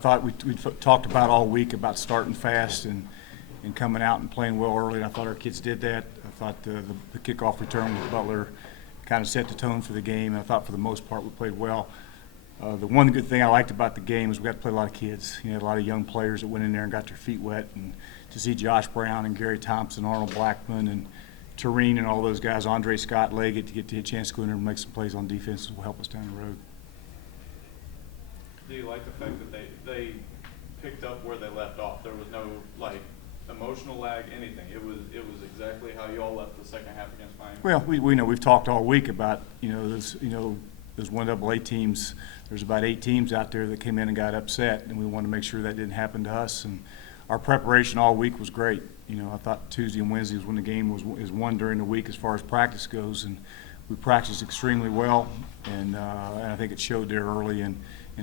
Thought we talked about all week about starting fast and coming out and playing well early, and I thought our kids did that. I thought the kickoff return with Butler kind of set the tone for the game, and I thought for the most part we played well. The one good thing I liked about the game is we got to play a lot of kids. You know, a lot of young players that went in there and got their feet wet, and to see Josh Brown and Gary Thompson, Arnold Blackman, and Tureen and all those guys, Andre Scott, Leggett, to get a chance to go in there and make some plays on defense will help us down the road. Do you like the fact that they picked up where they left off? There was no emotional lag, anything. It was exactly how you all left the second half against Miami. Well, we know we've talked all week about those 1AA teams. There's about 8 teams out there that came in and got upset, and we wanted to make sure that didn't happen to us. And our preparation all week was great. I thought Tuesday and Wednesday was when the game is won during the week as far as practice goes, and we practiced extremely well, and I think it showed there early. And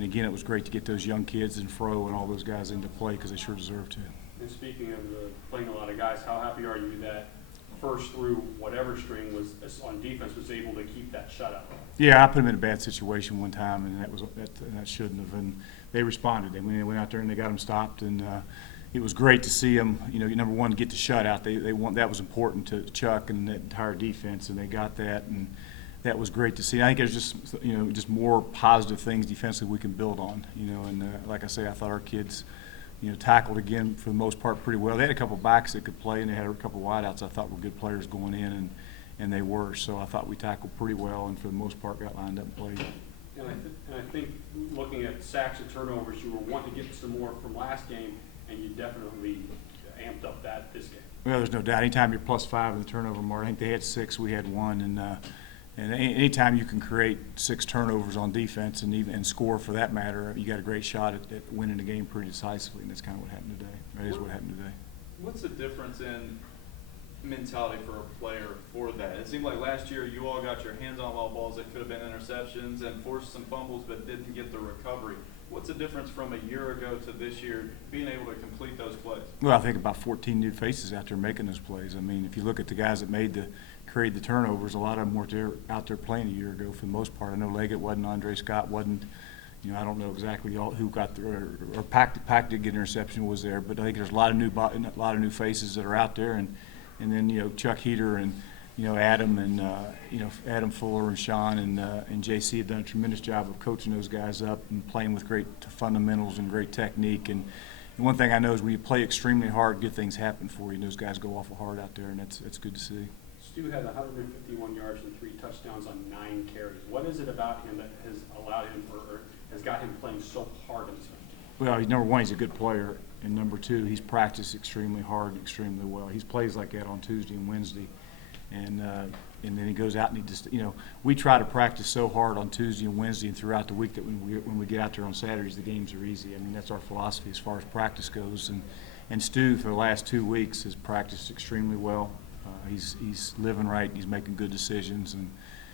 again, it was great to get those young kids and Fro and all those guys into play because they sure deserve to. And speaking of playing a lot of guys, how happy are you that first through whatever string was on defense was able to keep that shutout? Yeah, I put them in a bad situation one time, and that shouldn't have. And they responded. They went out there and they got them stopped, and it was great to see them. Number one, get the shutout. That was important to Chuck and the entire defense, and they got that. And that was great to see. I think there's just more positive things defensively we can build on. And like I say, I thought our kids, tackled again for the most part pretty well. They had a couple backs that could play, and they had a couple wideouts I thought were good players going in, and they were. So I thought we tackled pretty well, and for the most part got lined up and played. And I think looking at sacks and turnovers, you were wanting to get some more from last game, and you definitely amped up that this game. Well, there's no doubt. Anytime you're +5 in the turnover mark, I think they had 6, we had 1, and anytime you can create 6 turnovers on defense and score for that matter, you got a great shot at winning the game pretty decisively, and that's kind of what happened today. That is what happened today. What's the difference in mentality for a player for that? It seemed like last year you all got your hands on a lot of balls that could have been interceptions and forced some fumbles but didn't get the recovery. What's the difference from a year ago to this year being able to complete those plays? Well, I think about 14 new faces out there making those plays. I mean, if you look at the guys that created the turnovers, a lot of them were out there playing a year ago for the most part. I know Leggett wasn't, Andre Scott wasn't. I don't know exactly who got there, or Pack did get an interception, was there, but I think there's a lot of new faces that are out there, and then Chuck Heater and Adam and Adam Fuller and Sean and JC have done a tremendous job of coaching those guys up and playing with great fundamentals and great technique. And one thing I know is when you play extremely hard, good things happen for you. And those guys go awful hard out there, and it's good to see. Stu had 151 yards and 3 touchdowns on 9 carries. What is it about him that has allowed him or has got him playing so hard in this game? Well, number one, he's a good player, and number two, he's practiced extremely hard and extremely well. He plays like that on Tuesday and Wednesday, and then he goes out and he just we try to practice so hard on Tuesday and Wednesday and throughout the week that when we get out there on Saturdays, the games are easy. I mean, that's our philosophy as far as practice goes. And Stu, for the last 2 weeks, has practiced extremely well. He's living right, and he's making good decisions, and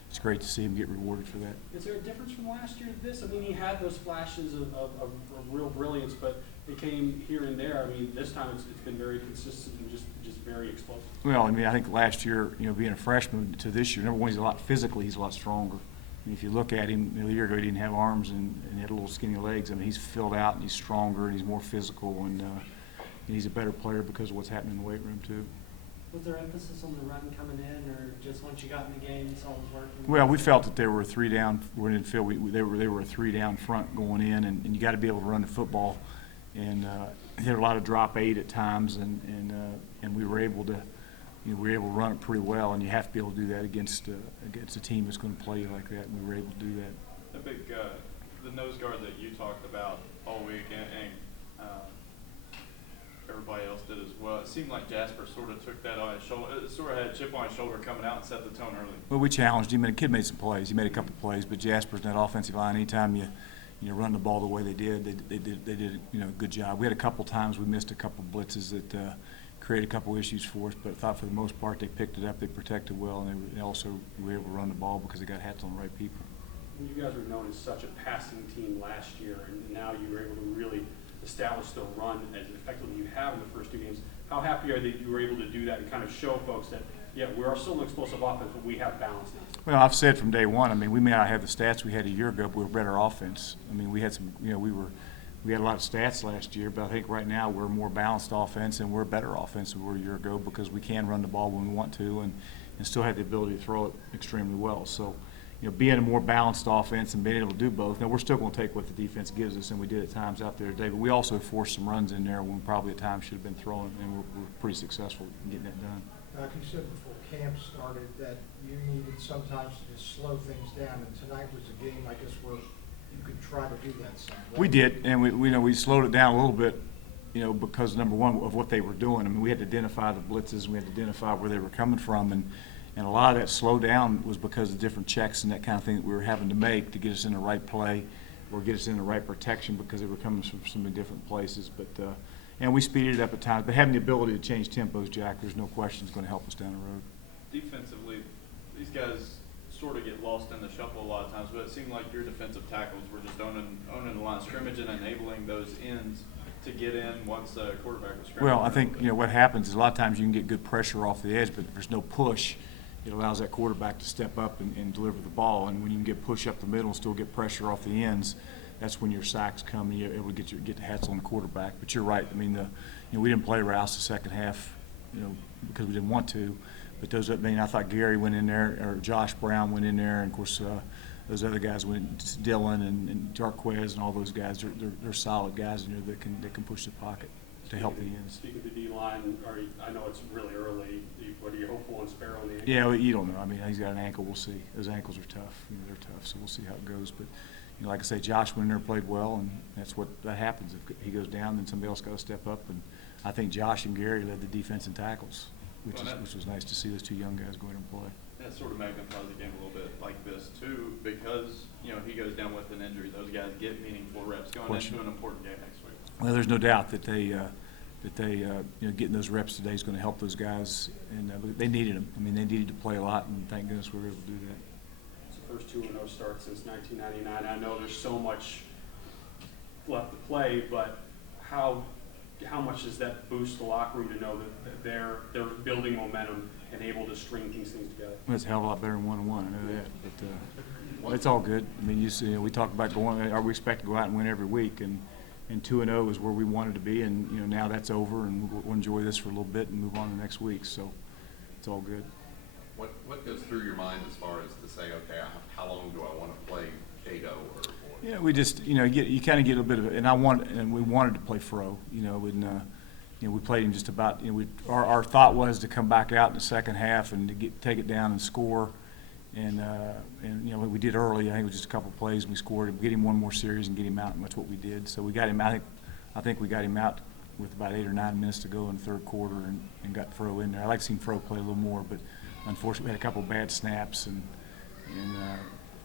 it's great to see him get rewarded for that. Is there a difference from last year to this? I mean, he had those flashes of real brilliance, but it came here and there. I mean, this time it's been very consistent and just very explosive. Well, I mean, I think last year, being a freshman to this year, number one, he's he's a lot stronger. I mean, if you look at him, a year ago he didn't have arms and he had little skinny legs. I mean, he's filled out and he's stronger and he's more physical, and he's a better player because of what's happening in the weight room too. Was there emphasis on the run coming in, or just once you got in the game, you saw it was working? Well, we felt that they were a 3 down. We didn't feel they were a 3 down front going in, and you got to be able to run the football. And they had a lot of drop 8 at times, and we were able to run it pretty well. And you have to be able to do that against a team that's going to play you like that. And we were able to do that. The big the nose guard that you talked about all week, and everybody else did as well. It seemed like Jasper sort of took that on his shoulder. It sort of had a chip on his shoulder coming out and set the tone early. Well, we challenged him, and the kid made some plays. He made a couple plays, but Jasper's in that offensive line. Anytime you run the ball the way they did a good job. We had a couple times we missed a couple blitzes that created a couple issues for us, but I thought for the most part they picked it up. They protected well, and they also were able to run the ball because they got hats on the right people. You guys were known as such a passing team last year, and now you were able to really establish the run as effectively you have in the first 2 games. How happy are you that you were able to do that and kind of show folks that, yeah, we are still an explosive offense, but we have balance now? Well, I've said from day one, I mean, we may not have the stats we had a year ago, but we're a better offense. I mean, we had some, we we had a lot of stats last year, but I think right now we're a more balanced offense and we're a better offense than we were a year ago because we can run the ball when we want to and still have the ability to throw it extremely well. So, being a more balanced offense and being able to do both. Now, we're still going to take what the defense gives us, and we did at times out there today, but we also forced some runs in there when probably at times should have been throwing, and we're pretty successful in getting that done. Like you said before camp started, that you needed sometimes to just slow things down, and tonight was a game, I guess, where you could try to do that some. Right? We did, and we slowed it down a little bit, because number one of what they were doing. I mean, we had to identify the blitzes, and we had to identify where they were coming from, and a lot of that slowdown was because of different checks and that kind of thing that we were having to make to get us in the right play or get us in the right protection because they were coming from so many different places. But and we speeded it up at times. But having the ability to change tempos, Jack, there's no question is going to help us down the road. Defensively, these guys sort of get lost in the shuffle a lot of times, but it seemed like your defensive tackles were just owning the line of scrimmage and enabling those ends to get in once the quarterback was scrambling. Well, I think what happens is a lot of times you can get good pressure off the edge, but if there's no push, it allows that quarterback to step up and deliver the ball. And when you can get push up the middle and still get pressure off the ends, that's when your sacks come and you're able to get the hats on the quarterback. But you're right. I mean, we didn't play Rouse the second half, because we didn't want to. But I thought Gary went in there, or Josh Brown went in there, and of course those other guys went, Dylan and Jarquez and all those guys. They're solid guys in there that can push the pocket to help the ends. Speaking of the D-line, I know it's really early. What are you hopeful on Sparrow on the ankle? Yeah, well, you don't know. I mean, he's got an ankle. We'll see. Those ankles are tough. They're tough, so we'll see how it goes. But, like I say, Josh went in there, played well, and that happens. If he goes down, then somebody else got to step up. And I think Josh and Gary led the defense in tackles, which was nice to see those two young guys go in and play. That sort of magnifies the game a little bit like this, too, because, he goes down with an injury. Those guys get meaningful reps going into an important game next week. Well, there's no doubt that they getting those reps today is going to help those guys, and they needed them. I mean, they needed to play a lot, and thank goodness we were able to do that. It's the first 2-0 start since 1999. I know there's so much left to play, but how much does that boost the locker room to know that they're building momentum and able to string things together? Well, it's a hell of a lot better than 1-1. I know that, but it's all good. I mean, we talk about we expect to go out and win every week, and 2-0 is where we wanted to be, and now that's over, and we'll enjoy this for a little bit and move on to next week. So it's all good. What goes through your mind as far as to say, okay, how long do I want to play Cato or? Yeah, we just you kind of get a bit of it, and we wanted to play Fro, we played him just about. Our thought was to come back out in the second half and to take it down and score. And we did early. I think it was just a couple of plays. We scored. Get him one more series and get him out, and that's what we did. So we got him. I think we got him out with about 8 or 9 minutes to go in the third quarter, and got Fro in there. I like to see Fro play a little more, but unfortunately we had a couple of bad snaps,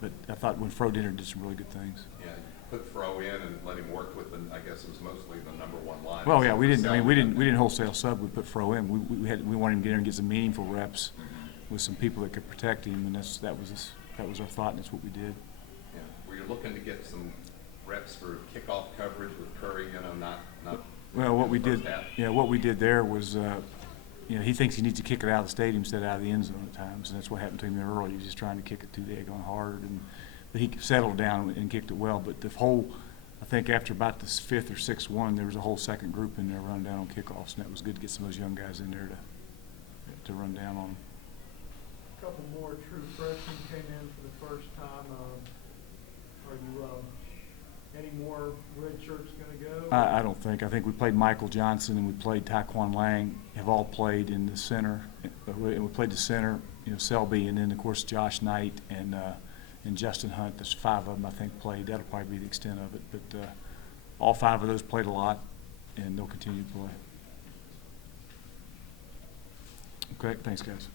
but I thought when Fro did some really good things. Yeah, put Fro in and let him work with I guess it was mostly the number one line. Well, yeah, we didn't wholesale sub. We put Fro in. We wanted him to get in and get some meaningful reps with some people that could protect him, and that was our thought, and that's what we did. Yeah, were you looking to get some reps for kickoff coverage with Curry? Not. Well, what we did there was, he thinks he needs to kick it out of the stadium instead of out of the end zone at times, and that's what happened to him there early. He was just trying to kick it too daggone hard, but he settled down and kicked it well. But I think after about the 5th or 6th one, there was a whole second group in there running down on kickoffs, and that was good to get some of those young guys in there to run down on them. A couple more true freshmen came in for the first time. Are you any more red shirts going to go? I don't think. I think we played Michael Johnson and we played Taquan Lang, have all played in the center. And we played the center, Selby, and then, of course, Josh Knight and Justin Hunt. There's 5 of them, I think, played. That'll probably be the extent of it. But all 5 of those played a lot, and they'll continue to play. Okay, thanks, guys.